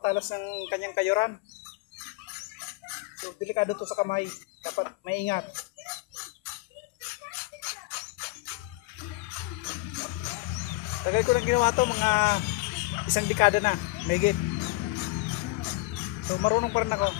napakatalas ng kanyang kayuran. So delikado to sa kamay, dapat maingat. Tagal ko lang ginawa to, mga isang dekada na, mahigit. So marunong pa rin ako.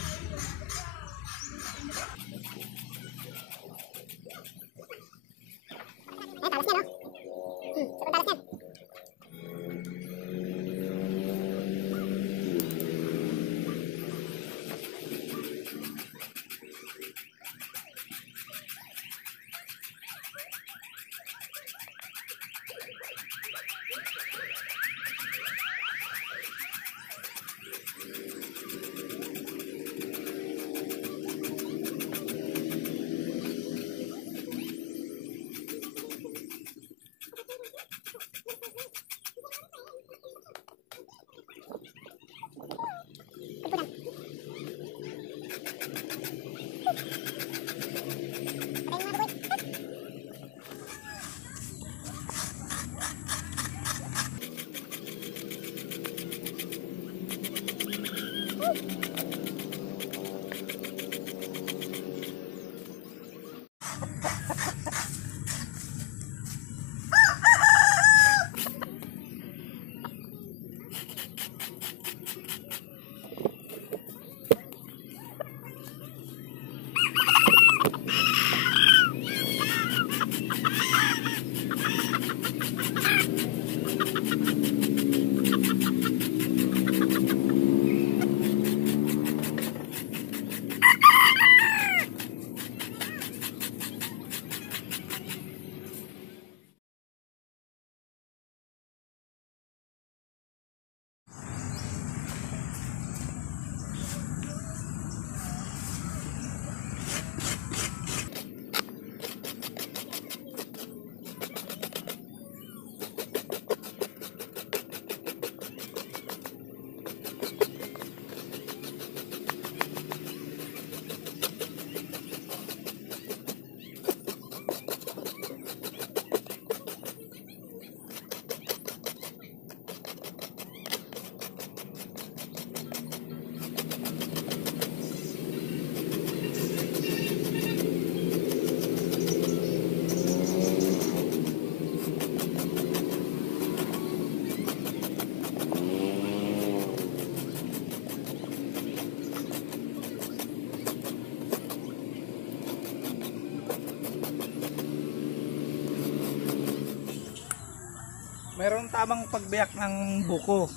Mayroon tamang pagbiyak ng buko.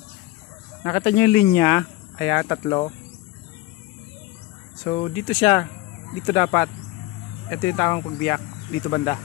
Nakita nyo yung linya, ayan, 3. So dito siya, dito dapat. Ito yung tamang pagbiyak, dito banda.